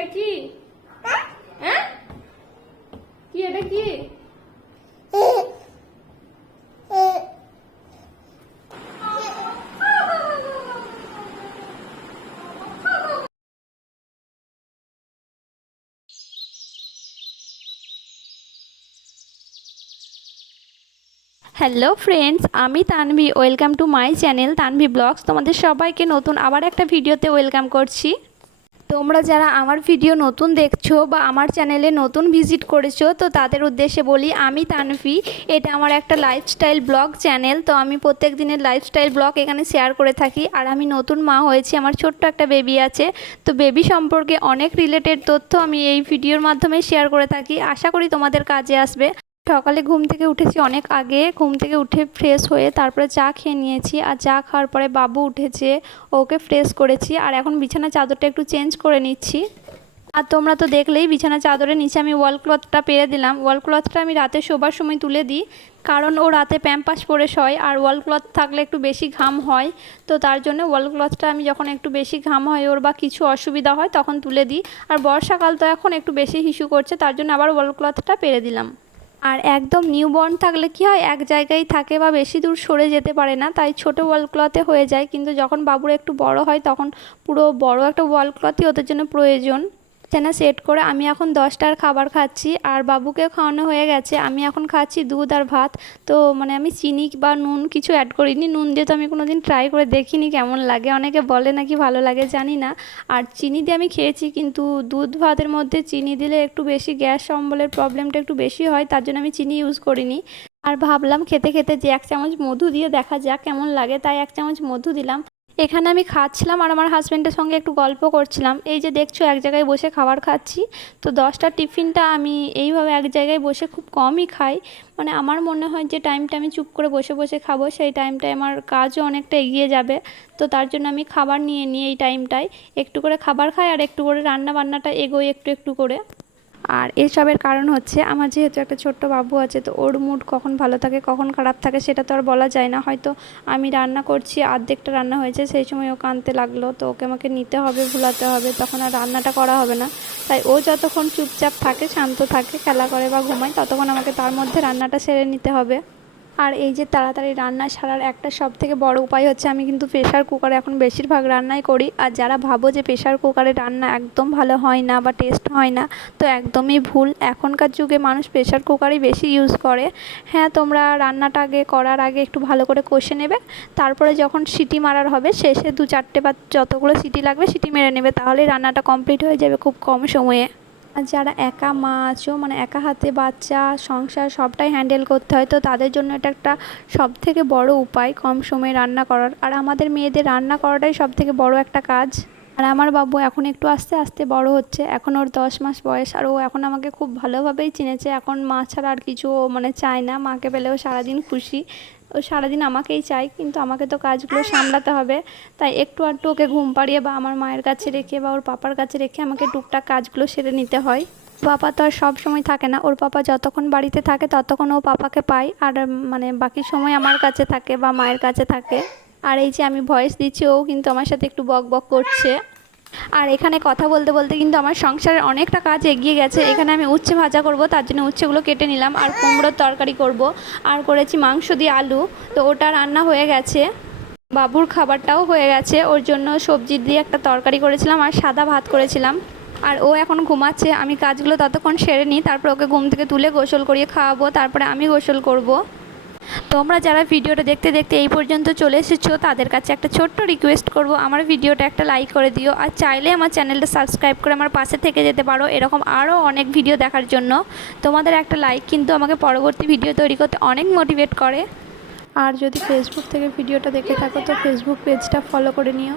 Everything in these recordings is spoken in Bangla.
এটা কি? হ্যাঁ? কি এটা কি? হ্যালো ফ্রেন্ডস আমি Tanvi. Welcome to my channel Tanvi vlogs তোমাদের সবাইকে নতুন আবার একটা ভিডিওতে ওয়েলকাম করছি। তোমরা যারা আমার ভিডিও নতুন দেখছ বা আমার চ্যানেলে নতুন ভিজিট করেছ, তো তাদের উদ্দেশ্যে বলি, আমি তানভি। এটা আমার একটা লাইফস্টাইল ব্লগ চ্যানেল তো আমি প্রত্যেক দিনের লাইফস্টাইল ব্লগ এখানে শেয়ার করে থাকি। আর আমি নতুন মা হয়েছি, আমার ছোট্ট একটা বেবি আছে। তো বেবি সম্পর্কে অনেক রিলেটেড তথ্য আমি এই ভিডিওর মাধ্যমে শেয়ার করে থাকি। আশা করি তোমাদের কাজে আসবে। সকালে ঘুম থেকে উঠেছি অনেক আগে। ঘুম থেকে উঠে ফ্রেশ হয়ে তারপরে চা খেয়ে নিয়েছি আর চা খাওয়ার পরে বাবু উঠেছে, ওকে ফ্রেশ করেছি আর এখন বিছানা চাদরটা একটু চেঞ্জ করে নিচ্ছি। আর তোমরা তো দেখলেই বিছানা চাদরের নিচে আমি ওয়াল ক্লথটা পেরে দিলাম। ওয়াল ক্লথটা আমি রাতে শোবার সময় তুলে দিই কারণ ও রাতে প্যাম্পাস পরে শয় আর ওয়াল ক্লথ থাকলে একটু বেশি ঘাম হয়। তো তার জন্য ওয়াল ক্লথটা আমি যখন একটু বেশি ঘাম হয় ওর বা কিছু অসুবিধা হয় তখন তুলে দিই। আর বর্ষাকাল তো এখন একটু বেশি হিসু করছে, তার জন্য আবার ওয়াল ক্লথটা পেরে দিলাম। আর একদম নিউবর্ন থাকলে কি হয়, এক জায়গায় থাকে বা বেশি দূর সরে যেতে পারে না, তাই ছোট ওয়াল ক্লথে হয়ে যায়। কিন্তু যখন বাবুরা একটু বড় হয়, তখন পুরো বড় একটা ওয়াল ক্লথই ওদের জন্য প্রয়োজন। বিছানা সেট করে আমি এখন দশটার খাবার খাচ্ছি আর বাবুকে খাওয়ানো হয়ে গেছে। আমি এখন খাচ্ছি দুধ আর ভাত। তো মানে আমি চিনি বা নুন কিছু অ্যাড করিনি। নুন দিয়ে তো আমি কোনো দিন ট্রাই করে দেখিনি কেমন লাগে। অনেকে বলে নাকি ভালো লাগে, জানি না। আর চিনি দিয়ে আমি খেয়েছি কিন্তু দুধ ভাতের মধ্যে চিনি দিলে একটু বেশি গ্যাস অম্বলের প্রবলেমটা একটু বেশি হয়, তার জন্য আমি চিনি ইউজ করিনি। আর ভাবলাম খেতে খেতে যে এক চামচ মধু দিয়ে দেখা যাক কেমন লাগে। তাই এক চামচ মধু দিলাম। এখানে আমি খাচ্ছিলাম আর আমার হাজব্যান্ডের সঙ্গে একটু গল্প করছিলাম। এই যে দেখছ, এক জায়গায় বসে খাবার খাচ্ছি। তো দশটা টিফিনটা আমি এইভাবে এক জায়গায় বসে খুব কমই খাই। মানে আমার মনে হয় যে টাইমটা আমি চুপ করে বসে বসে খাব, সেই টাইমটায় আমার কাজও অনেকটা এগিয়ে যাবে। তো তার জন্য আমি খাবার নিয়ে নিই এই টাইমটায়। একটু করে খাবার খাই আর একটু করে রান্না বান্নাটা এগোই একটু একটু করে। আর এসবের কারণ হচ্ছে আমার যেহেতু একটা ছোট্ট বাবু আছে, তো ওর মুড কখন ভালো থাকে, কখন খারাপ থাকে সেটা তো আর বলা যায় না। হয়তো আমি রান্না করছি অর্ধেকটা রান্না হয়েছে, সেই সময় ও কাঁদতে লাগল, তো ওকে আমাকে নিতে হবে, ভুলাতে হবে, তখন আর রান্নাটা করা হবে না। তাই ও যতক্ষণ চুপচাপ থাকে, শান্ত থাকে, খেলা করে বা ঘুমায়, ততক্ষণ আমাকে তার মধ্যে রান্নাটা সেরে নিতে হবে। আর এই যে তাড়াতাড়ি রান্না সারার একটা সব থেকে বড় উপায় হচ্ছে আমি কিন্তু প্রেশার কুকারে এখন বেশিরভাগ রান্নাই করি। আর যারা ভাবো যে প্রেশার কুকারে রান্না একদম ভালো হয় না বা টেস্ট হয় না, তো একদমই ভুল। এখনকার যুগে মানুষ প্রেশার কুকারই বেশি ইউজ করে। হ্যাঁ তোমরা রান্নাটা আগে করার আগে একটু ভালো করে কষে নেবে, তারপরে যখন সিটি মারার হবে, শেষে দু চারটে বা যতগুলো সিটি লাগবে, সিটি মেরে নেবে, তাহলেই রান্নাটা কমপ্লিট হয়ে যাবে খুব কম সময়ে। যারা একা মা আছো মানে একা হাতে বাচ্চা, সংসার সবটাই হ্যান্ডেল করতে হয়, তো তাদের জন্য এটা একটা সব থেকে বড় উপায় কম সময়ে রান্না করার। আর আমাদের মেয়েদের রান্না করাটাই সব থেকে বড় একটা কাজ। আর আমার বাবু এখন একটু আস্তে আস্তে বড় হচ্ছে, এখন ওর দশ মাস বয়স, আর ও এখন আমাকে খুব ভালোভাবেই চিনেছে। এখন মা ছাড়া আর কিছু মানে চায় না, মাকে পেলেও সারাদিন খুশি। ও সারাদিন আমাকেই চাই কিন্তু আমাকে তো কাজগুলো সামলাতে হবে। তাই একটু আধটু ওকে ঘুম পাড়িয়ে বা আমার মায়ের কাছে রেখে বা ওর পাপার কাছে রেখে আমাকে টুকটাক কাজগুলো সেরে নিতে হয়। পাপা তো আর সব সময় থাকে না, ওর পাপা যতক্ষণ বাড়িতে থাকে ততক্ষণ ও পাপাকে পায়, আর মানে বাকি সময় আমার কাছে থাকে বা মায়ের কাছে থাকে। আর এই যে আমি ভয়েস দিচ্ছি, ও কিন্তু আমার সাথে একটু বক বক করছে। আর এখানে কথা বলতে বলতে কিন্তু আমার সংসারের অনেকটা কাজ এগিয়ে গেছে। এখানে আমি উচ্ছে ভাজা করব, তার জন্য উচ্ছেগুলো কেটে নিলাম আর কুমড়োর তরকারি করব। আর করেছি মাংস দিয়ে আলু, তো ওটা রান্না হয়ে গেছে। বাবুর খাবারটাও হয়ে গেছে, ওর জন্য সবজি দিয়ে একটা তরকারি করেছিলাম আর সাদা ভাত করেছিলাম। আর ও এখন ঘুমাচ্ছে, আমি কাজগুলো ততক্ষণ সেরে নিই, তারপর ওকে ঘুম থেকে তুলে গোসল করিয়ে খাওয়াবো, তারপরে আমি গোসল করব। তোমরা যারা ভিডিওটা দেখতে দেখতে এই পর্যন্ত চলে এসেছ, তাদের কাছে একটা ছোট্ট রিকোয়েস্ট করব। আমার ভিডিওটা একটা লাইক করে দিও আর চাইলে আমার চ্যানেলটা সাবস্ক্রাইব করে আমার পাশে থেকে যেতে পারো এরকম আরও অনেক ভিডিও দেখার জন্য। তোমাদের একটা লাইক কিন্তু আমাকে পরবর্তী ভিডিও তৈরি করতে অনেক মোটিভেট করে। আর যদি ফেসবুক থেকে ভিডিওটা দেখে থাকো, তো ফেসবুক পেজটা ফলো করে নিও।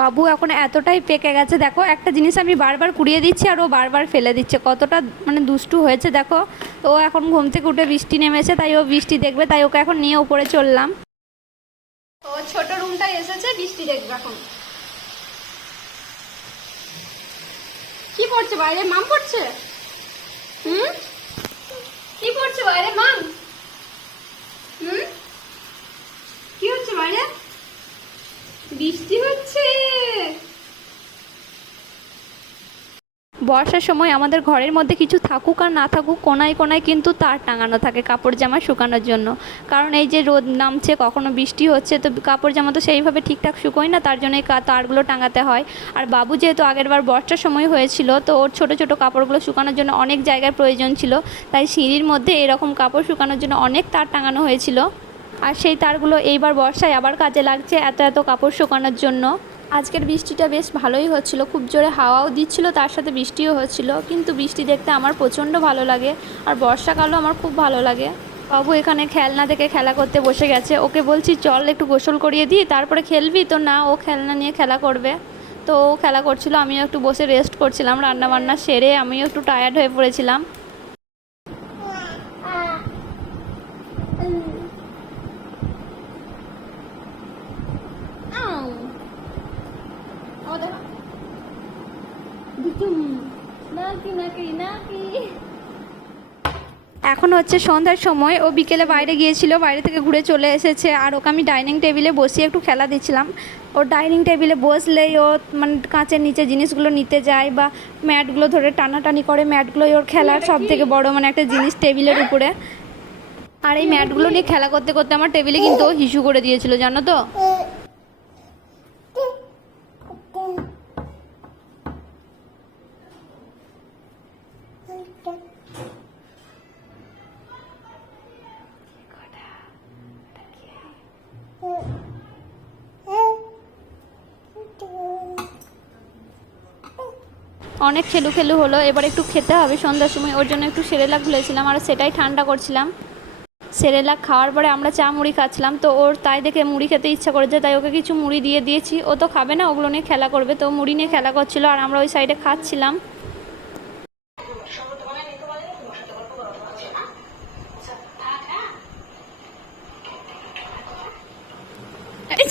বাবু এখন এতটাই পেকে গেছে। দেখো, একটা জিনিস আমি বারবার কুড়িয়ে দিচ্ছি আর ও বারবার ফেলে দিচ্ছে। কতটা মানে দুষ্টু হয়েছে, দেখো। তো ও এখন ঘুম থেকে উঠে বৃষ্টি নেমেছে, তাই ও বৃষ্টি দেখবে, তাই ওকে এখন নিয়ে উপরে চললাম। ও ছোট রুমটা এসেছে, বৃষ্টি দেখবে এখন। কি পড়ছে বাইরে? মাম পড়ছে? হুম? কি পড়ছে বাইরে, মাম? হুম? কি হচ্ছে বাইরে? বৃষ্টি হচ্ছে। বর্ষার সময় আমাদের ঘরের মধ্যে কিছু থাকুক আর না থাকুক, কোনায় কোনায় কিন্তু তার টাঙানো থাকে কাপড় জামা শুকানোর জন্য। কারণ এই যে রোদ নামছে, কখনো বৃষ্টি হচ্ছে, তো কাপড় জামা তো সেইভাবে ঠিকঠাক শুকোয় না, তার জন্য এই তারগুলো টাঙাতে হয়। আর বাবু যেহেতু আগের বার বর্ষার সময় হয়েছিল, তো ওর ছোট ছোট কাপড়গুলো শুকানোর জন্য অনেক জায়গার প্রয়োজন ছিল। তাই সিঁড়ির মধ্যে এরকম কাপড় শুকানোর জন্য অনেক তার টাঙানো হয়েছিল। আর সেই তারগুলো এইবার বর্ষায় আবার কাজে লাগছে এত এত কাপড় শুকানোর জন্য। আজকের বৃষ্টিটা বেশ ভালোই হচ্ছিল, খুব জোরে হাওয়াও দিচ্ছিল, তার সাথে বৃষ্টিও হচ্ছিল, কিন্তু বৃষ্টি দেখতে আমার প্রচণ্ড ভালো লাগে আর বর্ষাকালও আমার খুব ভালো লাগে। বাবু এখানে খেলনা থেকে খেলা করতে বসে গেছে, ওকে বলছি, চল একটু গোসল করিয়ে দিই, তারপরে খেলবি? তো না, ও খেলনা নিয়ে খেলা করবে। তো ও খেলা করছিল, আমিও একটু বসে রেস্ট করছিলাম রান্না বান্না সেরে আমিও একটু টায়ার্ড হয়ে পড়েছিলাম। এখন হচ্ছে সন্ধ্যার সময় ও বিকেলে বাইরে গিয়েছিল বাইরে থেকে ঘুরে চলে এসেছে আর ওকে আমি ডাইনিং টেবিলে বসিয়ে একটু খেলা দিচ্ছিলাম। ও ডাইনিং টেবিলে বসলেই ও মানে কাঁচের নিচে জিনিসগুলো নিতে যায় বা ম্যাটগুলো ধরে টানাটানি করে ম্যাটগুলোই ওর খেলার সব থেকে বড় মানে একটা জিনিস টেবিলের উপরে। আর এই ম্যাটগুলো নিয়ে খেলা করতে করতে আমার টেবিলে কিন্তু ও হিসু করে দিয়েছিল জানো তো? অনেক খেলু খেলু হলো, এবার একটু খেতে হবে সন্ধ্যার সময়, ওর জন্য একটু সেরেলাক ভুলেছিলাম আর সেটাই ঠান্ডা করছিলাম। সেরেলাক খাওয়ার পরে আমরা চা মুড়ি খাচ্ছিলাম, তো ওর তাই দেখে মুড়ি খেতে ইচ্ছা করেছে, তাই ওকে কিছু মুড়ি দিয়ে দিয়েছি। ও তো খাবে না, ওগুলো নিয়ে খেলা করবে, তো মুড়ি নিয়ে খেলা করছিল আর আমরা ওই সাইডে খাচ্ছিলাম। এই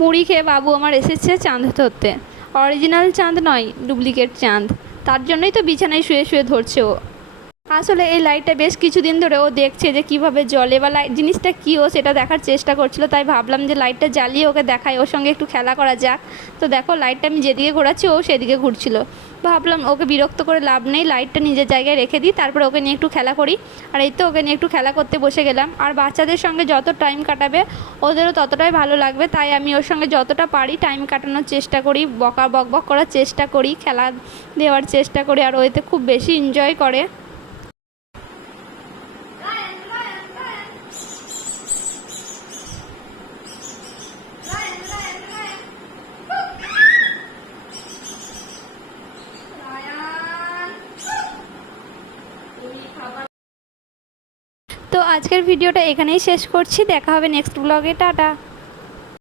মুড়ি খেয়ে বাবু আমার এসেছে চাঁদ ধরতে। অরিজিনাল চাঁদ নয় ডুপ্লিকেট চাঁদ। তার জন্যই তো বিছানায় শুয়ে শুয়ে ধরছে ও। আসলে এই লাইটটা বেশ কিছুদিন ধরে ও দেখছে যে কীভাবে জলে বা লাইট জিনিসটা কী ও সেটা দেখার চেষ্টা করছিল, তাই ভাবলাম যে লাইটটা জ্বালিয়ে ওকে দেখাই, ওর সঙ্গে একটু খেলা করা যাক। তো দেখো লাইটটা আমি যেদিকে ঘোরাচ্ছি ও সেদিকে ঘুরছিল। ভাবলাম ওকে বিরক্ত করে লাভ নেই লাইটটা নিজের জায়গায় রেখে দিই, তারপরে ওকে নিয়ে একটু খেলা করি। আর এই তো ওকে নিয়ে একটু খেলা করতে বসে গেলাম। আর বাচ্চাদের সঙ্গে যত টাইম কাটাবে, ওদেরও ততটাই ভালো লাগবে। তাই আমি ওর সঙ্গে যতটা পারি টাইম কাটানোর চেষ্টা করি, বকা বক বক করার চেষ্টা করি, খেলা দেওয়ার চেষ্টা করি। আর ওইতে খুব বেশি এনজয় করে তো আজকের ভিডিওটা এখানেই শেষ করছি। দেখা হবে নেক্সট ব্লগে টাটা।